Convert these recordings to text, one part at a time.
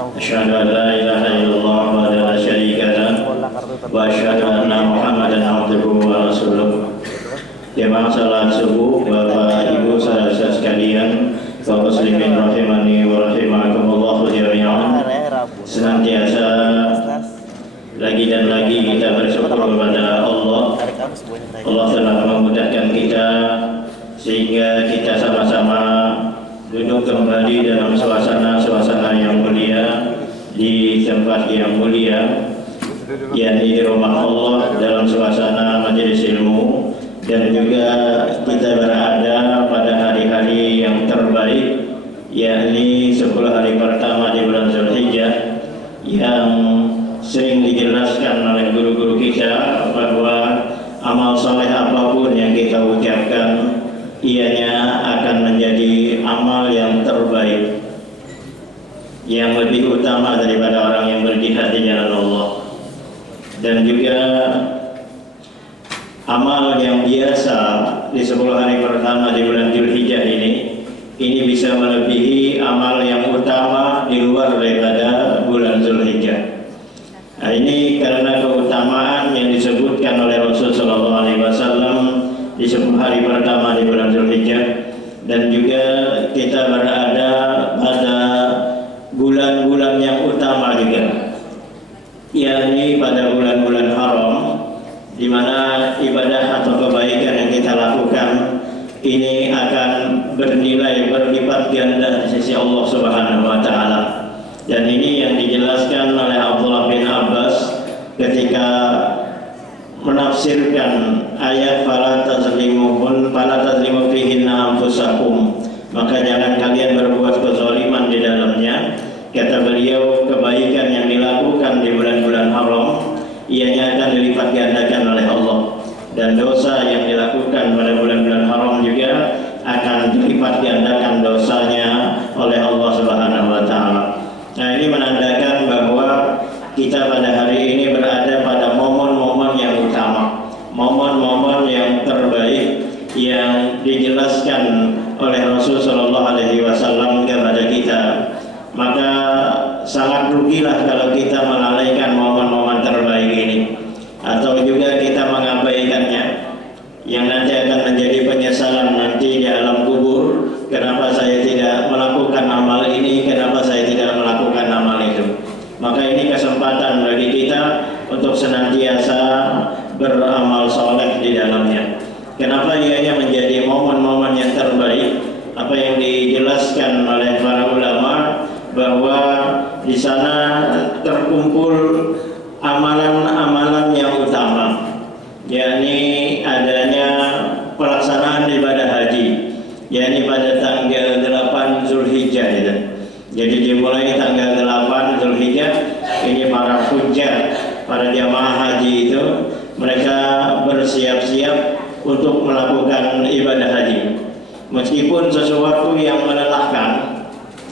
Asyhadu an la ilaha illallah wa la syarika lah wa asyhadu anna Muhammadan abduhu wa rasuluh. Jemaah salat subuh, Bapak Ibu saudara sekalian, kaum muslimin rahimani wa rahimakumullah jami'an. Senantiasa lagi dan lagi kita bersyukur kepada Allah. Allah telah memudahkan kita sehingga kita sama-sama duduk kembali dalam suasana yang mulia, di tempat yang mulia, yakni di rumah Allah, dalam suasana majelis ilmu, dan juga kita berada pada hari-hari yang terbaik, yakni 10 hari pertama di bulan Zulhijjah, yang sering dijelaskan oleh guru-guru kita bahwa amal soleh apapun yang kita ucapkan, ianya akan menjadi amal yang terbaik, yang lebih utama daripada orang yang berjihad di jalan Allah. Dan juga amal yang biasa di 10 hari pertama di bulan Zulhijjah ini bisa melebihi amal yang utama di luar daripada bulan Zulhijjah. Nah, ini karena keutamaan yang disebutkan oleh Rasulullah SAW di 10 hari pertama di bulan Zulhijjah, dan juga kita berada pada bulan-bulan yang utama juga, yakni pada bulan-bulan haram, di mana ibadah atau kebaikan yang kita lakukan ini akan bernilai berlipat ganda di sisi Allah Subhanahu wa taala. Dan ini yang dijelaskan oleh Abdullah bin Abbas ketika menafsirkan ayat fala tazlimu fihinna anfusakum, maka jangan kalian berbuat kezaliman di dalamnya. Kata beliau, kebaikan yang dilakukan di bulan-bulan haram ianya akan dilipat gandakan oleh Allah, dan dosa yang dilakukan pada bulan-bulan haram juga akan dilipat gandakan dosanya oleh Allah Subhanahu wa taala. Nah, ini menandakan bahwa kita pada hari ini berada pada momen-momen yang utama, momen-momen yang terbaik yang dijelaskan oleh Rasulullah Shallallahu Alaihi Wasallam kepada kita. Maka sangat rugilah kalau kita melalaikan momen-momen terbaik ini, atau juga kita mengabaikannya, yang nanti akan menjadi penyesalan nanti di alam kubur. Kenapa saya tidak melakukan amal ini? Kenapa saya tidak melakukan amal itu? Maka ini kesempatan bagi kita untuk senantiasa beramal soleh di dalamnya. Kenapa ianya menjadi momen-momen yang terbaik? Apa yang dijelaskan oleh para ulama, bahwa di sana terkumpul amalan-amalan yang utama, yakni adanya pelaksanaan ibadah haji, yakni pada tanggal 8 Zulhijjah itu. Jadi dimulai tanggal 8 Zulhijjah ini para hujjah, para jamaah haji itu mereka bersiap-siap untuk melakukan ibadah haji. Meskipun sesuatu yang melelahkan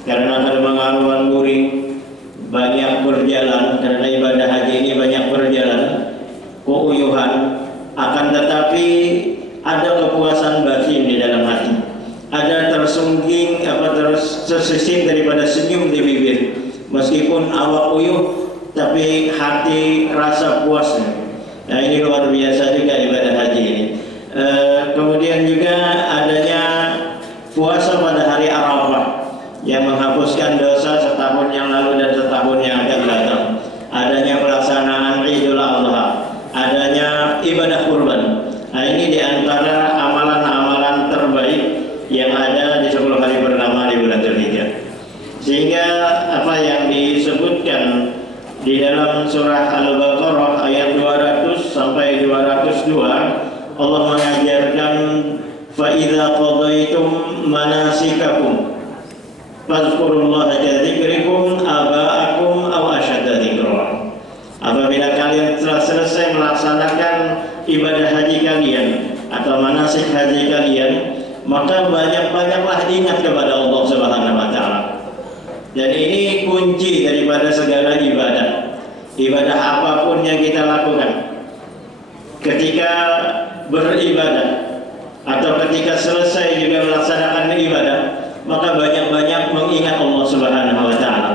karena terpengaruh guring, banyak berjalan, karena ibadah haji ini banyak berjalan, keuyuhan, akan tetapi ada kepuasan batin di dalam hati, ada tersungging tersisih daripada senyum di bibir, meskipun awak uyuh tapi hati rasa puasnya. Nah, ini luar biasa juga ibadah haji ini. Kemudian juga adanya puasa pada hari Arafah yang menghapuskan dosa setahun yang lalu dan setahun yang akan datang. Adanya pelaksanaan Idul Adha, adanya ibadah kurban. Nah, ini diantara amalan-amalan terbaik yang ada di 10 hari pertama di bulan Zulhijjah. Sehingga apa yang disebutkan di dalam surah Al-Baqarah ayat 200 sampai 202, Allah mengajarkan fa idza qadaitum manasikakum fazkurullaha kadzikrikum aba'akum aw asyadda dzikra. Apabila kalian telah selesai melaksanakan ibadah haji kalian atau manasik haji kalian, maka banyak-banyaklah ingat kepada Allah Subhanahu wa taala. Dan ini kunci daripada segala ibadah. Ibadah apapun yang kita lakukan, ketika beribadah atau ketika selesai juga melaksanakan ibadah, maka banyak-banyak mengingat Allah Subhanahu wa taala.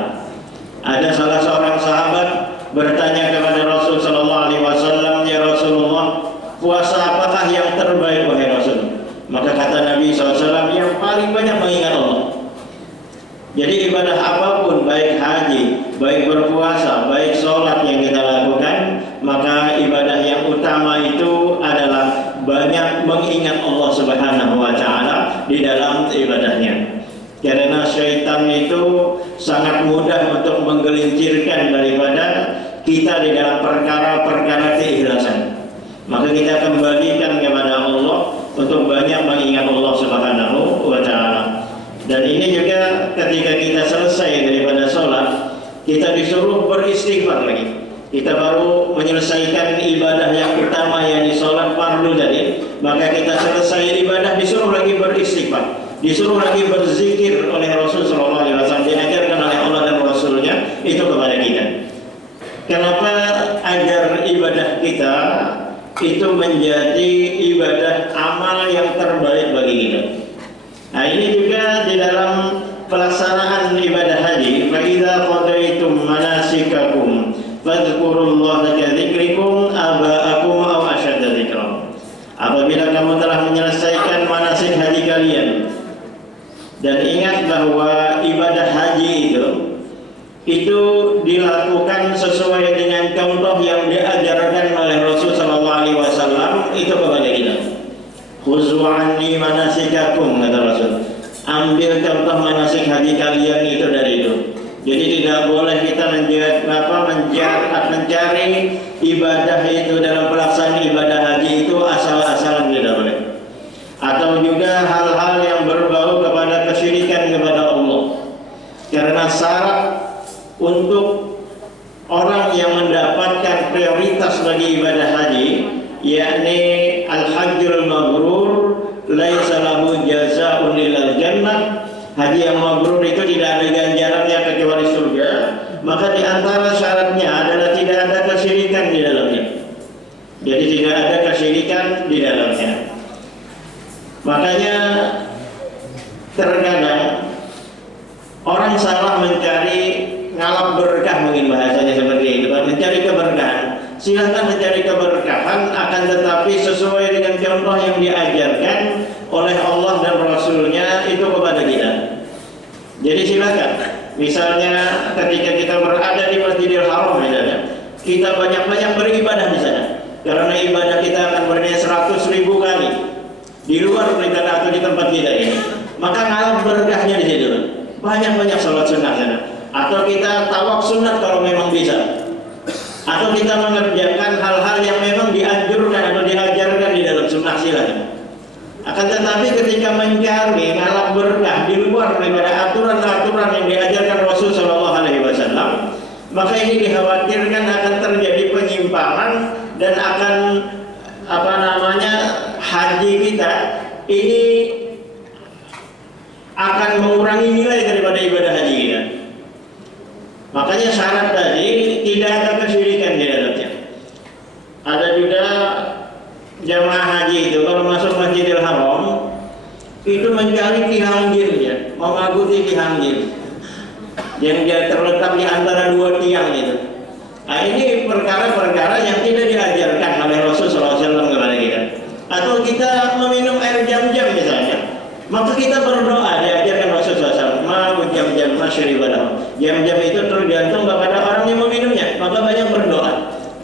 ibadah apapun, baik haji, baik berpuasa, baik sholat yang kita lakukan, maka ibadah yang utama itu adalah banyak mengingat Allah Subhanahu wa Ta'ala di dalam ibadahnya. Karena syaitan itu sangat mudah untuk menggelincirkan daripada kita di dalam perkara-perkara keikhlasan. Maka kita kembalikan kepada Allah untuk banyak mengingat Allah Subhanahu wa Ta'ala. Dan ini juga ketika kita selesai daripada sholat, kita disuruh beristighfar lagi. Kita baru menyelesaikan ibadah yang utama, yakni sholat fardu tadi, maka kita selesai ibadah disuruh lagi beristighfar, disuruh lagi berzikir oleh Rasulullah SAW, diajarkan oleh Allah dan Rasulnya itu kepada kita. Kenapa? Agar ibadah kita itu menjadi ibadah amal yang terbaik bagi kita. Nah, ini juga di dalam pelaksanaan ibadah haji. Fa idza qadaitum manasikakum fadhkurullaha kadzikrikum aba'akum aw ashadda dzikra. Apabila kamu telah menyelesaikan manasik haji kalian, dan ingat bahwa ibadah haji itu dilakukan sesuai dengan contoh yang diajarkan oleh Rasul sallallahu alaihi wasallam itu kepada kita. Khuzu anni manasikakum, kata Rasul. Ambil contoh manasik haji kalian itu dari itu. Jadi tidak boleh kita mencari ibadah itu dalam pelaksanaan ibadah haji itu asal-asalan, tidak boleh. Atau juga hal-hal yang berbau kepada kesyirikan kepada Allah. Karena syarat untuk orang yang mendapatkan prioritas bagi ibadah haji, yakni al-hajjul mabrur laisa lahu jazaa'un illal jannah. Haji yang mabrur itu tidak ada ganjarannya kecuali surga. Maka di antara syaratnya adalah tidak ada kesyirikan di dalamnya. Jadi tidak ada kesyirikan di dalamnya. Makanya terkadang orang salah mencari ngalap berkah, mungkin bahasanya seperti itu, mencari keberkahan. Silahkan mencari keberkahan, akan tetapi sesuai dengan contoh yang diajarkan oleh Allah dan Rasulnya itu kepada kita. Jadi silahkan, misalnya ketika kita berada di Masjidil Haram misalnya, kita banyak-banyak beribadah di sana. Karena ibadah kita akan bernilai 100.000 kali di luar daripada atau di tempat kita ini. Maka ngalap berkahnya di situ. Banyak-banyak sholat sunnah sana. Atau kita tawaf sunnah kalau memang bisa. Atau kita mengerjakan hal-hal yang memang dianjurkan atau diajarkan di dalam sunnah, silakan. Akan tetapi ketika mencari ngalap berkah di luar daripada aturan-aturan yang diajarkan Rasul Shallallahu Alaihi Wasallam, maka ini dikhawatirkan akan terjadi penyimpangan dan akan haji kita ini akan mengurangi nilai daripada ibadah haji kita. Makanya syarat tadi tidak ada kesyirikan di dalamnya. Ada juga jamaah haji itu kalau masuk Masjidil Haram itu mencari kihanggirnya, mengaguti kihanggir yang dia terletak di antara dua tiang itu. Nah, ini perkara-perkara yang tidak diajarkan oleh Rasulullah SAW kepada kita. Atau kita meminum air jam-jam misalnya, maka kita berdoa, diajarkan Rasulullah SAW, ma'u jam-jam masyribalahu. Jam-jam itu tergantung kepada orang yang meminumnya, maka banyak berdoa.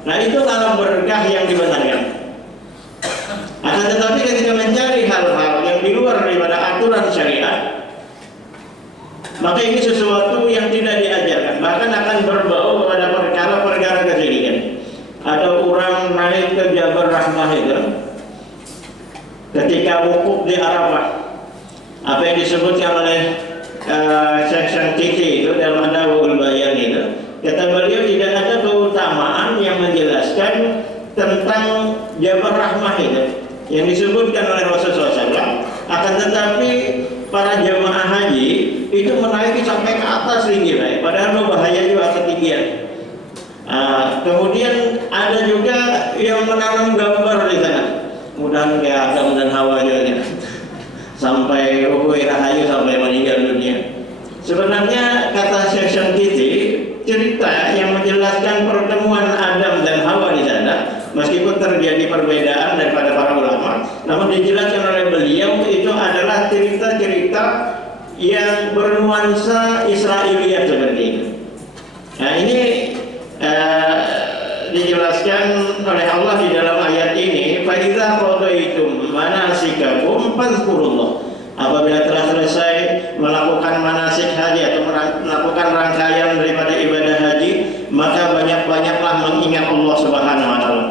Nah, itu kalau berkah yang dibenarkan. Akan tetapi ketika mencari hal-hal yang di luar daripada aturan syariat, maka ini sesuatu yang tidak diajarkan, bahkan akan berbau kepada perkara-perkara kesyirikan. Ada orang naik ke Jabal Rahmah itu ketika wukuf di Arafah, apa yang disebutkan oleh Syekh Titi itu dalam Adawul Bayan itu, kata beliau tidak ada keutamaan yang menjelaskan tentang Jabal Rahmah itu yang disebutkan oleh Rasulullah SAW. Akan tetapi para jamaah haji itu menaiki sampai ke atas tinggi, padahal bahaya juga ketinggian. Kemudian ada juga yang menanam gambar di sana, mudah-mudahan kayak Adam dan Hawa juga, sampai Ruhui Rahayu sampai meninggal dunia. Sebenarnya kata Syekh Syantiti, cerita yang menjelaskan pertemuan Adam dan Hawa di sana, meskipun terjadi perbedaan daripada para ulama, namun dijelaskan oleh beliau itu adalah cerita-cerita yang bernuansa Israiliyat seperti itu. Nah ini dijelaskan oleh Allah di dalam ayat ini, fa idza qadaitum manasikakum fadhkurullah. Apabila telah selesai melakukan manasik haji atau melakukan rangkaian daripada ibadah haji, maka banyak-banyaklah mengingat Allah Subhanahu wa taala.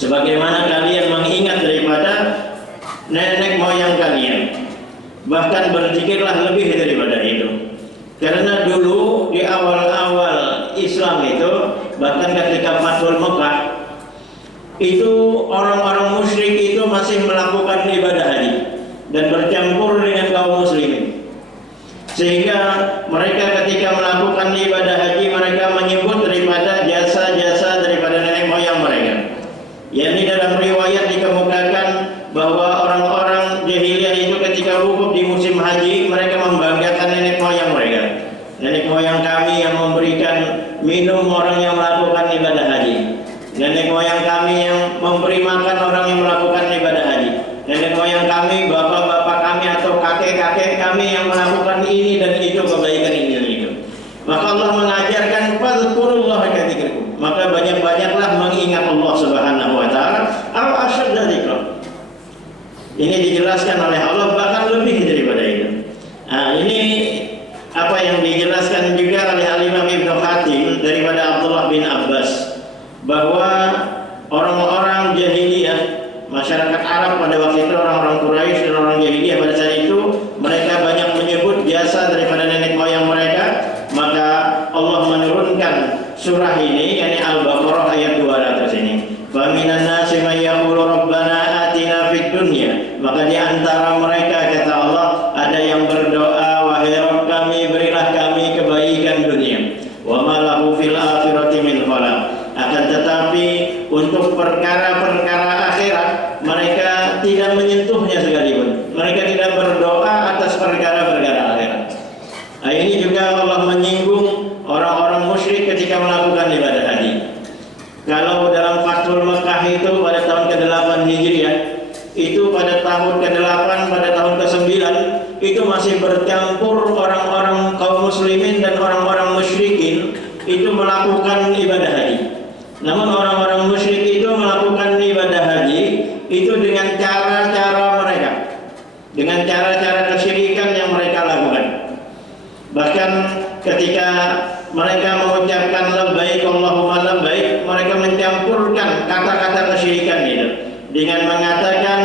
Sebagaimana kalian mengingat daripada nenek moyang kalian. Bahkan berzikirlah lebih daripada itu. Karena dulu di awal-awal Islam itu, bahkan ketika Fathul Mekah, itu orang-orang musyrik itu masih melakukan ibadah haji dan bercampur dengan kaum muslimin. Sehingga mereka ketika melakukan ibadah haji, mereka menyebut daripada jasa-jasa daripada nenek moyang mereka. Yani dalam riwayat dikemukakan bahwa orang-orang jahiliyah itu ketika wukuf di musim haji, mereka membanggakan nenek moyang mereka. Nenek moyang kami yang memberikan minum orang yang melakukan ibadah haji. Nenek moyang kami yang memberi makan orang yang melakukan ibadah haji. Nenek moyang kami, bapak-bapak kami atau kakek-kakek kami yang melakukan ini dan itu, kebaikan ini dan itu. Maka Allah mengajarkan fadhkurullah katsiran. Maka banyak-banyaklah mengingat Allah Subhanahu wa taala. Au asyadda dzikra. Ini dijelaskan oleh Allah bahkan lebih daripada itu. Nah, ini apa yang dijelaskan juga oleh Al-Imam Ibnu Khatim daripada Abdullah bin Abbas, bahwa orang-orang jahiliyah, masyarakat Arab pada waktu itu, orang-orang Quraisy dan orang jahiliyah pada saat itu, mereka banyak menyebut jasa daripada nenek moyang mereka. Maka Allah menurunkan surah ini, yakni Al-Baqarah ayat 200 ini. Fa minan nasi may yaqulu rabbana atina fid dunya. Maka di antara mereka, kata Allah, ada yang berdoa, wahai Rabb kami, berilah kami kebaikan dunia. Wa ma lahu fil akhirati min khalaq. Akan tetapi untuk perkara-perkara akhirat mereka tidak menyentuhnya sekalipun. Mereka tidak berdoa atas perkara-perkara akhirat. Nah, ini juga Allah menyinggung orang-orang musyrik ketika melakukan ibadah haji. Kalau dalam Fathul Mekah itu pada tahun ke-8 Hijriah, itu pada tahun ke-8, pada tahun ke-9, itu masih bercampur orang-orang kaum muslimin dan orang-orang musyrikin itu melakukan ibadah haji. Namun orang-orang musyrik itu melakukan ibadah haji itu dengan cara-cara mereka, dengan cara-cara kesyirikan yang mereka lakukan. Bahkan ketika mereka mengucapkan labbaik Allahumma labbaik, mereka mencampurkan kata-kata kesyirikan itu dengan mengatakan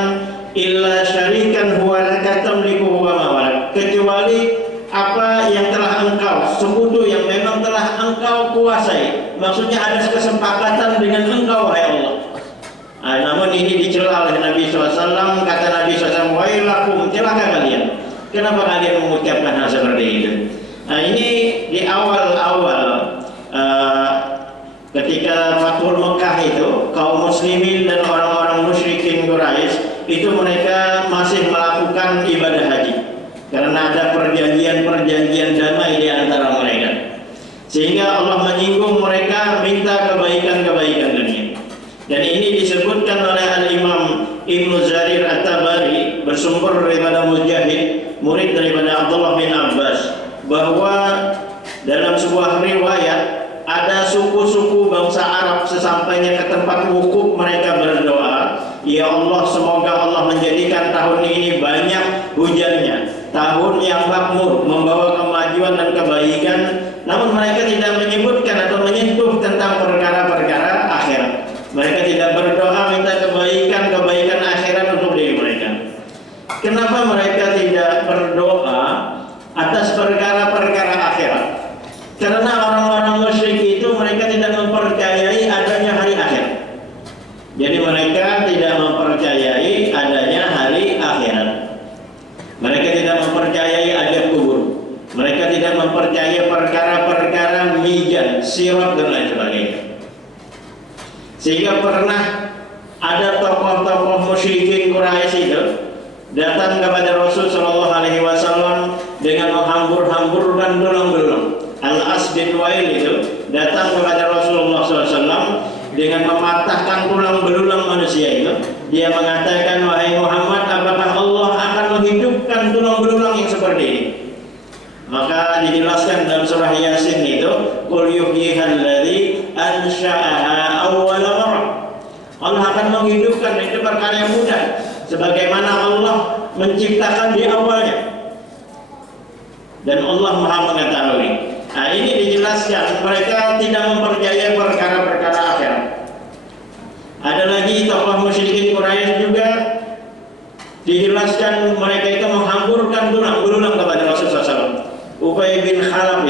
illa syarikan huwa laka tamliku wa ma walak, kecuali apa yang telah engkau, sekutu yang memang telah engkau kuasai. Maksudnya ada kesepakatan dengan engkau, wahai Allah. Nah, namun ini dicela oleh Nabi SAW. Kata Nabi SAW, wailakum, celaka kalian. Kenapa kalian mengucapkan hal seperti itu? Nah, ini di awal-awal ketika Fathul Mekah itu, kaum muslimin dan orang-orang musyrikin Quraisy itu mereka masih melakukan ibadah haji karena ada perjanjian-perjanjian damai di antara mereka. Sehingga Allah menyinggung mereka minta kebaikan-kebaikan dunia. Dan ini disebutkan oleh Al-Imam Ibnu Jarir At-Tabari bersumber daripada Mujahid, murid daripada Abdullah bin Abbas, bahwa dalam sebuah riwayat ada suku-suku bangsa Arab sesampainya ke tempat wukuf mereka berdoa, ya Allah, semoga Allah menjadikan tahun ini banyak hujannya, tahun yang makmur, membawa kemajuan dan kebaikan. Namun mereka tidak menyebutkan atau menyentuh tentang perkara-perkara akhirat. Mereka tidak berdoa minta kebaikan akhirat untuk diri mereka. Kenapa mereka tidak berdoa atas perkara-perkara akhirat? Karena orang-orang musyrik itu mereka tidak mempercayai adanya hari akhir. Jadi mereka tidak mempercayai adanya hari akhirat. Mereka tidak mempercayai adab kubur. Mereka tidak mempercayai perkara-perkara mizan, sirat dan lain sebagainya. Sehingga pernah ada tokoh-tokoh musyrikin Quraisy itu datang kepada Rasul Shallallahu Alaihi Wasallam dengan menghambur-hamburkan belang-belang. Al-As bin Wail itu datang kepada Rasulullah SAW dengan mematahkan tulang belulang manusia itu. Dia mengatakan, wahai Muhammad, apakah Allah akan menghidupkan tulang belulang yang seperti seperti ini. Maka dijelaskan dalam surah Yasin itu, qul yuhyihal ladzi ansha'aha awwala marrah. Allah akan menghidupkan, itu perkara yang mudah, sebagaimana Allah menciptakan di awalnya. Dan Allah Maha mengetahui. Nah, ini dijelaskan mereka tidak mempercayai perkara-perkara akhirat. Ada lagi tokoh musyrikin Quraisy juga dijelaskan mereka itu menghamburkan tulang belulang kepada Rasulullah SAW. Ubay bin Khalaf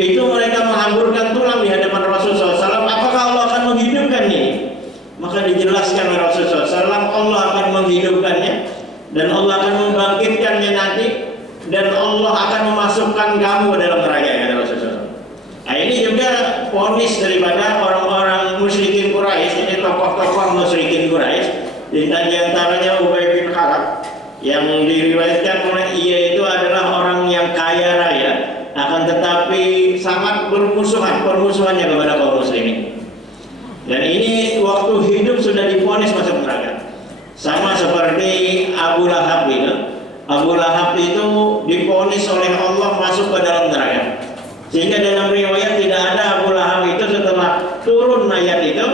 itu mereka menghamburkan tulang di hadapan Rasulullah SAW. Apakah Allah akan menghidupkan ini? Maka dijelaskan oleh Rasulullah SAW, Allah akan menghidupkannya dan Allah akan membangkitkannya nanti, dan Allah akan memasukkan kamu ke dalam neraka, kata Rasulullah. Nah, ini juga ponis daripada orang-orang musyrikin Quraisy, ini tokoh-tokoh musyrikin Quraisy. Di antaranya Ubay bin Khalaf yang diriwayatkan oleh ia itu adalah orang yang kaya raya, akan tetapi sangat permusuhannya kepada kaum muslimin. Dan ini waktu hidup sudah divonis masuk neraka. Sama seperti Abu Lahab itu. Abu Lahab itu divonis oleh Allah masuk ke dalam neraka. Sehingga dalam riwayat tidak ada Abu Lahab itu setelah turun ayat itu,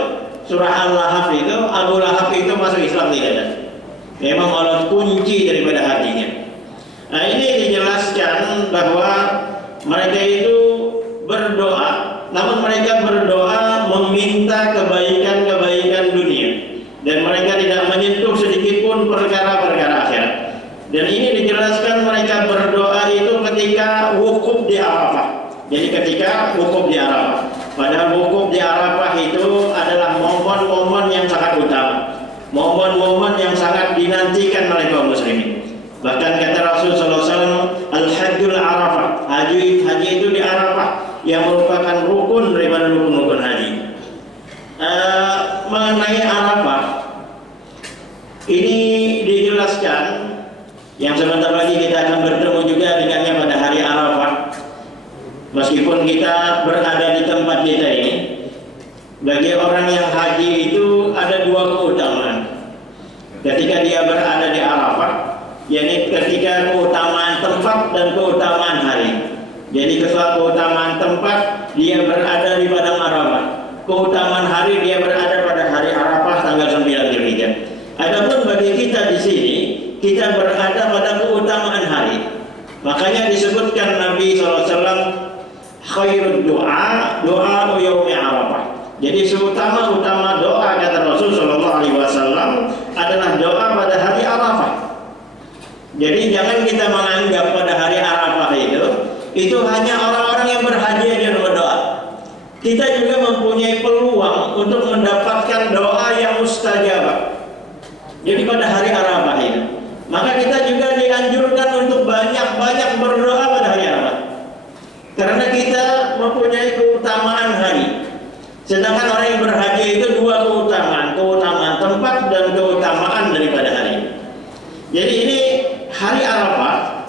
surah Al-Lahab itu, Abu Lahab itu masuk Islam, tidak ada. Memang Allah kunci daripada hatinya. Nah, ini dijelaskan bahwa mereka itu berdoa, namun mereka berdoa meminta kebaikan-kebaikan dunia, dan mereka tidak menyentuh sedikit pun perkara-perkara akhirat. Dan ini dijelaskan mereka berdoa itu ketika wukuf di Arafah. Jadi ketika wukuf di Arafah. Padahal wukuf di Arafah itu adalah momen-momen yang sangat utama, momen-momen yang sangat dinantikan oleh kaum muslimin. Bahkan kata Rasulullah SAW, Al-Hajjul Arafah, haji itu di Arafah, yang merupakan rukun daripada rukun-rukun haji. Mengenai Arafah, ini dijelaskan, yang sebentar lagi kita akan bertemu juga dengannya pada hari Arafah. Meskipun kita berada di tempat kita ini, bagi orang yang haji itu ada dua keutamaan. Ketika dia berada di Arafah, yakni ketika keutamaan tempat dan keutamaan hari. Jadi keutamaan tempat dia berada di padang Arafah, keutamaan hari dia berada pada hari Arafah tanggal 9 Dzulhijjah. Adapun bagi kita di sini, kita berada pada keutamaan hari. Makanya disebutkan Nabi SAW, khairud doa yaumi Arafah. Jadi seutama-utama doa, kata Rasul SAW, adalah doa pada hari Arafah. Jadi jangan kita menganggap pada hari Arafah itu hanya orang-orang yang berhaji yang berdoa. Kita juga mempunyai peluang untuk mendapatkan doa yang mustajabah. Jadi pada hari Arafah itu, maka kita juga dianjurkan untuk banyak-banyak berdoa pada hari Arafah. Karena kita mempunyai keutamaan hari. Sedangkan orang yang berhaji itu dua keutamaan tempat dan keutamaan daripada hari. Jadi ini hari Arafah,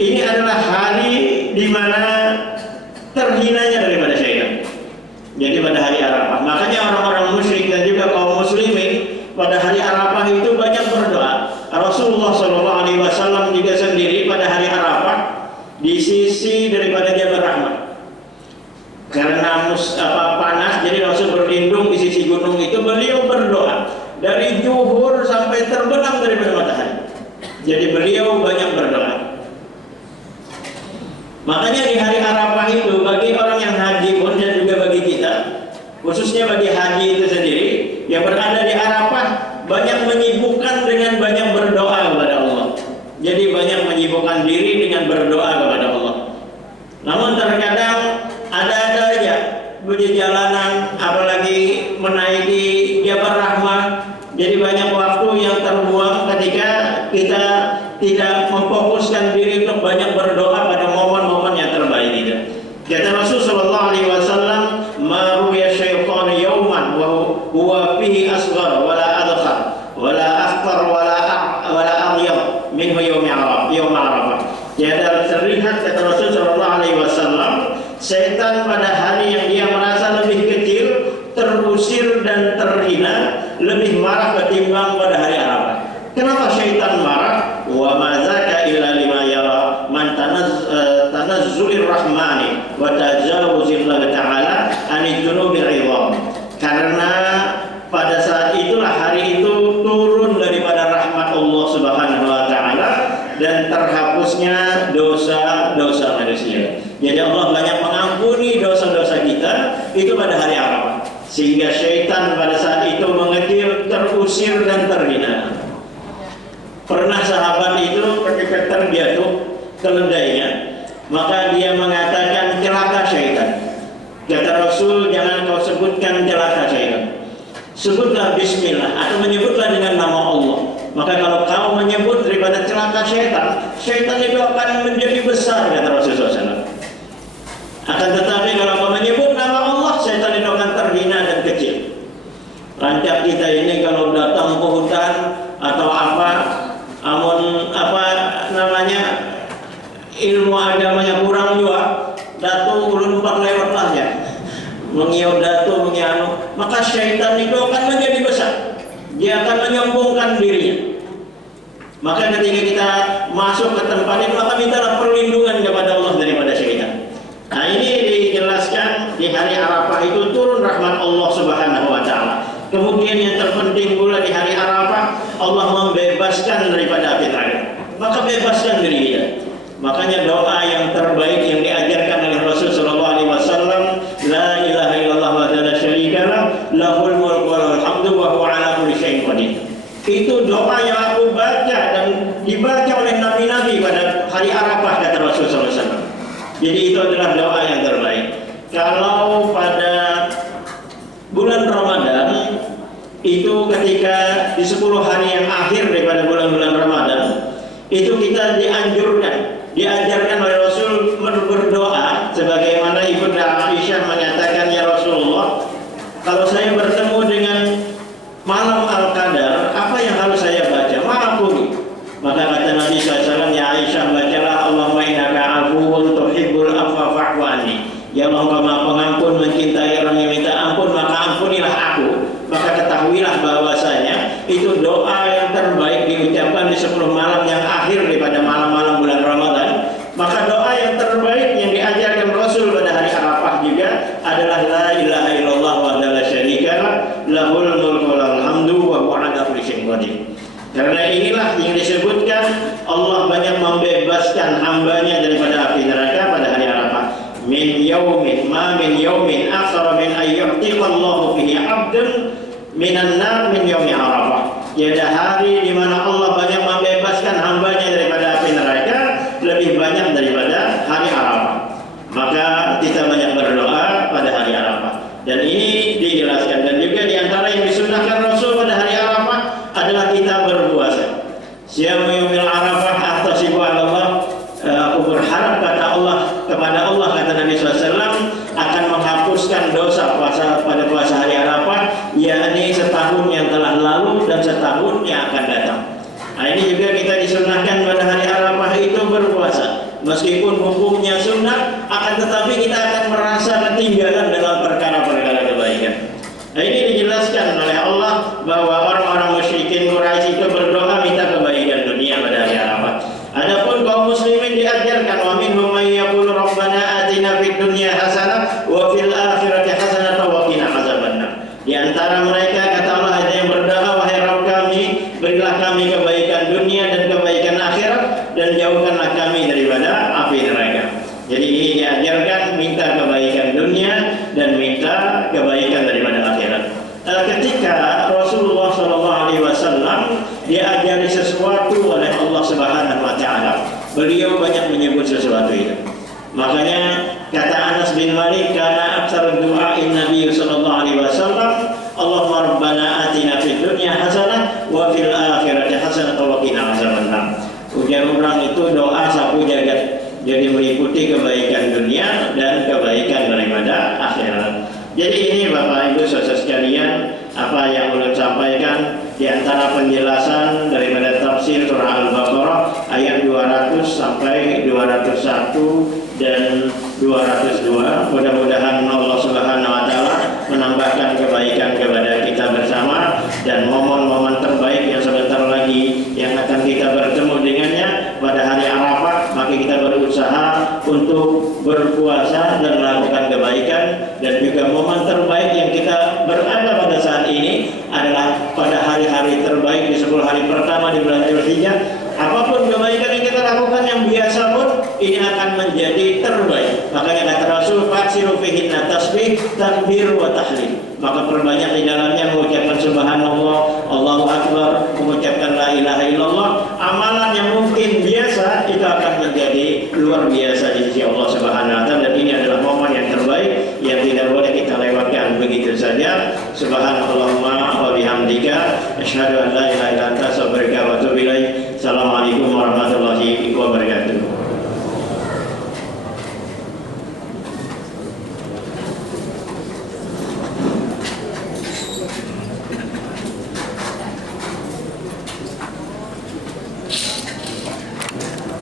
ini adalah hari di mana terhinanya daripada syaitan. Jadi pada hari Arafah, makanya orang-orang musyrik dan juga kaum muslimin pada hari Arafah itu banyak berdoa. Rasulullah SAW juga sendiri pada hari Arafah di sisi daripada Jabal Rahmah. Karena panas, jadi Rasul berlindung di sisi gunung itu. Beliau berdoa dari zuhur sampai terbenam daripada matahari. Jadi beliau banyak berdoa. Makanya di hari Arafah itu bagi orang yang haji pun dan juga bagi kita, khususnya bagi haji itu sendiri yang berada di Arafah, banyak menyibukkan dengan banyak berdoa kepada Allah. Jadi banyak menyibukkan diri dengan berdoa kepada Allah. Namun terkadang ada-ada aja berjalanan, apalagi menaiki Jabal Rahmah. Jadi banyak waktu yang terbuang ketika kita tidak memfokuskan diri untuk banyak berdoa pada momen-momen yang terbaik itu. Kata Rasulullah SAW, "Ma ruya syaitan yauman wa huwa fihi asghar wala adkhar wala akthar wala aghyab minhu yaum Arafah." Tiada terlihat, kata Rasulullah SAW, setan pada hari yang dia merasa lebih kecil, terusir dan terhina, lebih marah ketimbang pada hari Arafah. Kenapa syaitan marah? Wa ma zaka illa tanazzulir rahmani wa tajawuzillah ta'ala anid dunubil 'idham. Karena pada saat itulah hari itu turun daripada rahmat Allah Subhanahu wa taala dan terhapusnya dosa-dosa manusia. Jadi Allah banyak mengampuni dosa-dosa kita itu pada hari Arafah. Sehingga syaitan pada saat itu mengecil, terusir dan terhina. Pernah sahabat itu ketika terjatuh keledainya, maka dia mengatakan celaka syaitan. Kata Rasul, jangan kau sebutkan celaka syaitan. Sebutlah bismillah atau menyebutlah dengan nama Allah. Maka kalau kau menyebut daripada celaka syaitan, syaitan itu akan menjadi besar, kata Rasulullah SAW. Akan tetapi kalau kau menyebut nama Allah, syaitan itu akan terhina dan kecil. Rancak kita ini kalau datang ke hutan atau ilmu agamanya kurang juga, datu ulun 4 lewat aja, mengiau datu mengianu, maka syaitan itu akan menjadi besar. Dia akan menyombongkan dirinya. Maka ketika kita masuk ke tempat itu, maka mintalah perlindungan kepada Allah daripada syaitan. Nah, ini dijelaskan di hari Arafah itu turun rahmat Allah Subhanahu wa taala. Kemudian yang terpenting pula di hari Arafah, Allah membebaskan daripada api neraka. Maka bebaskan diri kita. Makanya doa yang terbaik yang diajarkan oleh Rasulullah SAW, la ilaha illallah wa la syarika lah, lahul mulku wa lahul hamdu wa huwa ala kulli syai'in qadir. Itu doa yang aku baca dan dibaca oleh nabi-nabi pada hari Arafah, kata Rasulullah SAW. Jadi itu adalah doa yang terbaik. Kalau pada bulan Ramadan itu ketika di 10 hari yang akhir daripada bulan-bulan Ramadan, itu kita diajarkan oleh Rasul berdoa sebagaimana Ibunda Aisyah menyatakan, ya Rasulullah, kalau saya bertemu dengan malam Al-Qadar, apa yang harus saya baca? Ma'afuni. Maka kata Nabi SAW, ya Aisyah, bacalah Allahumma innaka afuwun tuhibbul afwa fa'fu anni. Ya Allah, Engkau Maha Pengampun, mencintai orang yang minta ampun, maka ampunilah aku. Maka ketahuilah bahwasanya itu doa yang terbaik diucapkan di 10 malam yang akhir daripada malam-malam bulan Ramadan. Maka doa yang terbaik yang diajarkan Rasul pada hari Arafah juga adalah la ilaha illallah wa la syarika lah, lahul mulku wa lahul hamdu wa huwa ala kulli syai'in qadir. Karena inilah yang disebutkan Allah banyak membebaskan hambanya daripada api neraka pada hari Arafah. Min yaumin akhara min ayyuhtiqallahu fihi 'abdun minan nar min yaumi Arafah. Ada hari di mana Allah banyak membebaskan hambanya daripada api neraka lebih banyak daripada hari Arafah. Maka kita banyak berdoa pada hari Arafah. Dan ini dijelaskan, dan juga di antara yang disunnahkan Rasul pada hari Arafah adalah kita berpuasa. Siyamu yaumil Arafah ahtasibu 'ala Allah. Aku berharap kepada Allah kata Nabi SAW akan menghapuskan dosa puasa pada puasa hari Arafah, yakni setahun yang telah lalu dan setahun yang akan datang. Nah, ini juga kita disunnahkan pada hari Arafah itu berpuasa. Meskipun hukumnya sunnah, akan tetapi kita akan merasa ketinggalan dalam perkara-perkara kebaikan. Nah, ini dijelaskan oleh Allah bahwa orang-orang musyrikin Quraisy itu berdoa minta kebaikan dunia pada hari Arafah. Adapun kaum muslimin diajarkan, wa minhum may yaqulu rabbana atina fid dunya hasanah wa fil akhirati hasanah wa qina azabannar. Di antara mereka kata Allah ada yang berdoa, wahai Rabb kami, berilah kami kebaikan dunia dan kebaikan akhirat, dan jauhkanlah kami daripada api neraka. Jadi ini diajarkan minta kebaikan dunia dan minta kebaikan daripada akhirat. Ketika Rasulullah SAW diajari sesuatu oleh Allah Subhanahu wa taala, beliau banyak menyebut sesuatu itu. Makanya kata Anas bin Malik, karena aktsar du'ain Nabi sallallahu alaihi wasallam, Allahumma rabbana atina fid dunya hasanah wa fil akhirati hasanah wa qina azabannar. Ujar orang itu doa sapu jagat, jadi meliputi kebaikan dunia dan kebaikan daripada akhirat. Jadi ini Bapak Ibu saudara sekalian, apa yang ulun sampaikan di antara penjelasan daripada tafsir surah Al-Baqarah ayat 200 sampai 201 dan 202. Mudah-mudahan Allah Subhanahu wa taala menambahkan kebaikan kepada kita bersama, dan momen-momen terbaik yang sebentar lagi yang akan kita bertemu dengannya pada hari Arafah, maka kita berusaha untuk berpuasa dan melakukan kebaikan, dan juga momen terbaik yang kita berada pada saat ini adalah pada hari-hari terbaik di 10 hari pertama di bulan Dzulhijjah. Apapun kebaikan yang kita lakukan yang biasa pun ini akan menjadi terbaik. Makanya kata Rasul, faksiru fihinna tasbih, takbir wa tahlil. Maka perbanyak di dalamnya mengucapkan subhanallah, Allahu akbar, mengucapkan la ilaha illallah. Amalan yang mungkin biasa itu akan menjadi luar biasa di sisi Allah Subhanahu wa taala, dan ini adalah momen yang terbaik yang tidak boleh kita lewatkan begitu saja. Subhanallahumma wa bihamdika, asyhadu an la ilaha illa anta, astaghfiruka wa atubu ilaik.